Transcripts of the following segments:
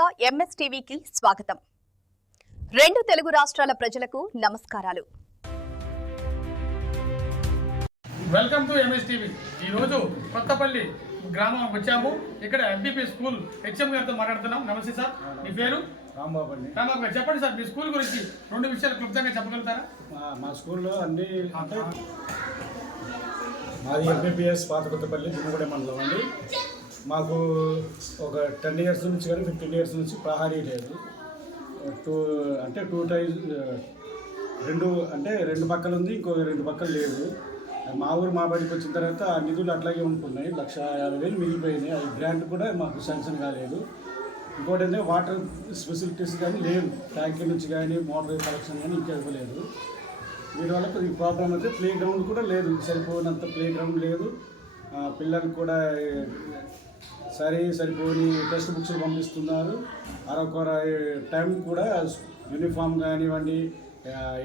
ముందుగా ఎంఎస్ టీవీకి స్వాగతం. రెండు తెలుగు రాష్ట్రాల ప్రజలకు నమస్కారాలు. Welcome to MS TV. ఈ రోజు కొత్తపల్లి గ్రామం వచ్చాము. ఇక్కడ ఎంపీపీ స్కూల్ హెచ్ఎం గారితో మాట్లాడుతున్నాం. నమస్తే సార్, మీ పేరు? రాంబాబు అండి. రాంబాబు గారు, చెప్పండి సార్, మీ స్కూల్ గురించి రెండు విషయాలు క్లుప్తంగా చెప్పగలుగుతారా? మా స్కూల్లో అన్ని అంటే మాది ఎంపీపీఎస్ పాత కొత్తపల్లి దిమ్మగూడెం మండలం అండి. మాకు ఒక 10 years నుంచి కానీ 15 years నుంచి ప్రహారీ లేదు. టూ టైమ్స్ రెండు పక్కలు ఉంది, ఇంకో 2 పక్కలు లేదు. మా ఊరు మా బడికి వచ్చిన తర్వాత ఆ నిధులు అట్లాగే ఉంటున్నాయి. 1,50,000 మిగిలిపోయినాయి. అది గ్రాంట్ కూడా మాకు శాంక్షన్ కాలేదు. ఇంకోటి ఏంటంటే వాటర్ ఫెసిలిటీస్ కానీ లేవు. ట్యాంకీ నుంచి కానీ మోటార్ కలెక్షన్ కానీ ఇంకా ఇవ్వలేదు. దీనివల్ల కొద్దిగా ప్రాబ్లం అయితే ప్లే గ్రౌండ్ కూడా లేదు, సరిపోయినంత ప్లే గ్రౌండ్ లేదు. పిల్లలకు కూడా సరిపోని టెక్స్ట్ బుక్స్ పంపిస్తున్నారు. అరొక టైం కూడా యూనిఫామ్ కానివ్వండి,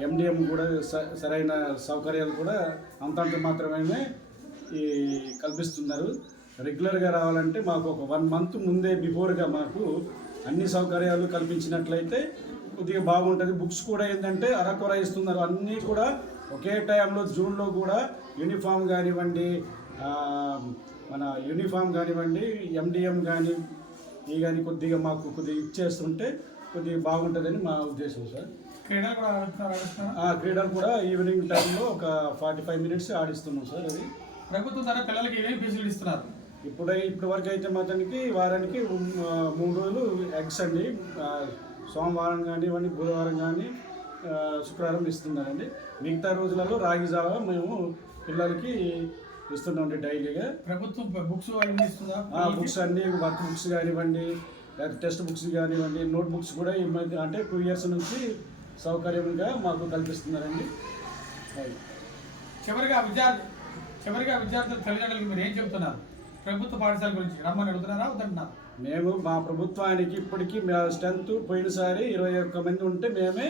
ఎండిఎం కూడా సరైన సౌకర్యాలు కూడా అంతంత మాత్రమే కల్పిస్తున్నారు. రెగ్యులర్గా రావాలంటే మాకు ఒక 1 month ముందే బిఫోర్గా మాకు అన్ని సౌకర్యాలు కల్పించినట్లయితే కొద్దిగా బాగుంటుంది. బుక్స్ కూడా ఏంటంటే అరకొర ఇస్తున్నారు. అన్నీ కూడా ఒకే టైంలో జూన్లో కూడా యూనిఫామ్ కానివ్వండి, ఎండిఎం కానీ ఇవి కానీ కొద్దిగా మాకు కొద్దిగా ఇచ్చేస్తుంటే కొద్దిగా బాగుంటుందని మా ఉద్దేశం సార్. క్రీడలు కూడా ఈవినింగ్ టైంలో ఒక 45 minutes ఆడిస్తున్నాం సార్. అది ప్రభుత్వం ద్వారా పిల్లలకి ఏమేమి ఫెసిలిటీ ఇస్తున్నారు? ఇప్పటి వరకు అయితే మాత్రానికి వారానికి 3 రోజులు ఎగ్స్ అండి. సోమవారం కానివ్వండి, బుధవారం కానీ, శుక్రవారం ఇస్తున్నారండి. మిగతా రోజులలో రాగి జావా మేము పిల్లలకి ఇస్తున్నామండి డైలీగా. ప్రభుత్వం బుక్స్ ఇస్తుందా? బుక్స్ అన్ని వర్క్ బుక్స్ కానివ్వండి, లేకపోతే టెక్స్ట్ బుక్స్ కానివ్వండి, నోట్ బుక్స్ కూడా ఈ మధ్య అంటే 2 years నుంచి సౌకర్యంగా మాకు కల్పిస్తున్నారండి. చివరిగా విద్యార్థుల తల్లిదండ్రులకు మీరు ఏం చెబుతున్నారు? ప్రభుత్వ పాఠశాల గురించి రమ్మని అడుగుతున్నారా, వద్దంటున్నారు? మేము మా ప్రభుత్వానికి ఇప్పటికీ స్ట్రెంత్ పోయినసారి 21 మంది ఉంటే మేమే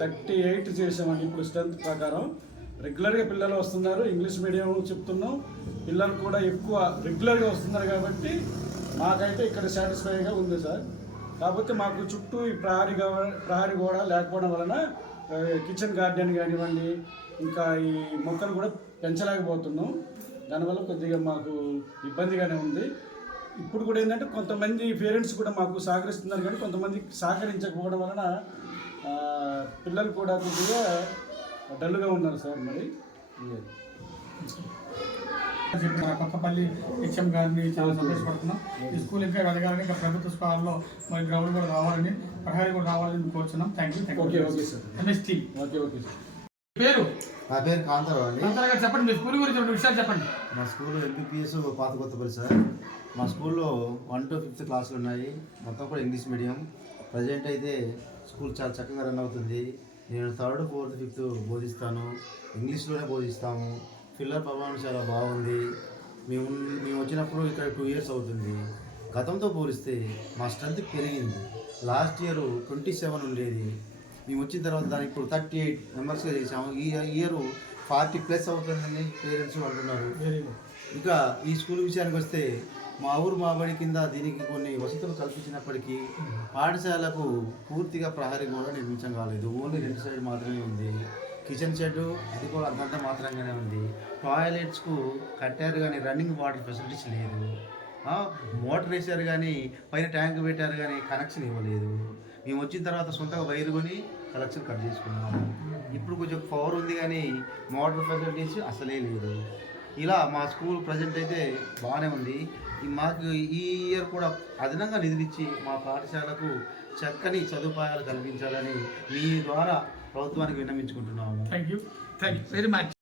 38 చేసామండి. ఇప్పుడు స్ట్రెంత్ ప్రకారం రెగ్యులర్గా పిల్లలు వస్తున్నారు. ఇంగ్లీష్ మీడియం చెప్తున్నాం. పిల్లలు కూడా ఎక్కువ రెగ్యులర్గా వస్తున్నారు కాబట్టి మాకైతే ఇక్కడ సాటిస్ఫైగా ఉంది సార్. కాకపోతే మాకు చుట్టూ ఈ ప్రహారీ గోడ లేకపోవడం వలన కిచెన్ గార్డెన్ కానివ్వండి, ఇంకా ఈ మొక్కలు కూడా పెంచలేకపోతున్నాం. దానివల్ల కొద్దిగా మాకు ఇబ్బందిగానే ఉంది. ఇప్పుడు కూడా ఏంటంటే కొంతమంది పేరెంట్స్ కూడా మాకు సహకరిస్తున్నారు, కానీ కొంతమంది సహకరించకపోవడం వలన పిల్లలు కూడా కొద్దిగా డల్గా ఉన్నారు సార్. మరి కొత్తపల్లి హెచ్ఎం గారిని చాలా సంతోషపడుతున్నాం. ఈ స్కూల్ ఇంకా ఎదగాలని, ఇంకా ప్రభుత్వ స్కూల్లో మరి గ్రౌండ్ కూడా రావాలని, ప్రహారీ కూడా రావాలని కోరుచున్నాం. Thank you. Okay sir. MST. Okay sir. పేరు? నా పేరు కాంతారావు అండి. కాంతారావు, చెప్పండి మీ స్కూల్ గురించి 2 విషయాలు చెప్పండి. మా స్కూల్ ఎంపీపీఎస్ పాత కొత్తపల్లి సార్. మా స్కూల్లో 1 to 5th క్లాసులు ఉన్నాయి. మొత్తం కూడా ఇంగ్లీష్ మీడియం. ప్రజెంట్ అయితే స్కూల్ చాలా చక్కగా రన్ అవుతుంది. నేను 3rd, 4th, 5th బోధిస్తాను. ఇంగ్లీష్లోనే బోధిస్తాము. పిల్లల ప్రభావం చాలా బాగుంది. మేము వచ్చినప్పుడు ఇక్కడ 2 years అవుతుంది. గతంతో పోలిస్తే మా స్ట్రెంత్ పెరిగింది. లాస్ట్ ఇయర్ 27 ఉండేది. మేము వచ్చిన తర్వాత దానికి ఇప్పుడు 38 మెంబర్స్గా చేసాము. ఈ ఇయర్ 40+ అవుతుందని పేరెంట్స్ అంటున్నారు. ఇంకా ఈ స్కూల్ విషయానికి వస్తే మా ఊరు మా బడి కింద దీనికి కొన్ని వసతులు కల్పించినప్పటికీ పాఠశాలకు పూర్తిగా ప్రహరీ కూడా నిర్మించడం కాలేదు. ఓన్లీ 2 side మాత్రమే ఉంది. కిచెన్ షెడ్ అది కూడా అంతంత మాత్రంగానే ఉంది. టాయిలెట్స్కు కట్టారు కానీ రన్నింగ్ వాటర్ ఫెసిలిటీస్ లేదు. మోటార్ వేసారు కానీ పైన ట్యాంక్ పెట్టారు కానీ కనెక్షన్ ఇవ్వలేదు. మేము వచ్చిన తర్వాత సొంతగా వైర్ కొని కనెక్షన్ కట్ చేసుకున్నాము. ఇప్పుడు కొంచెం పవర్ ఉంది కానీ మోటార్ ఫెసిలిటీస్ అసలే లేదు. ఇలా మా స్కూల్ ప్రజెంట్ అయితే బాగానే ఉంది. మాకు ఈ ఇయర్ కూడా అదనంగా నిధులిచ్చి మా పాఠశాలకు చక్కని సదుపాయాలు కల్పించాలని మీ ద్వారా ప్రభుత్వానికి విన్నవించుకుంటున్నాము. Thank you very much.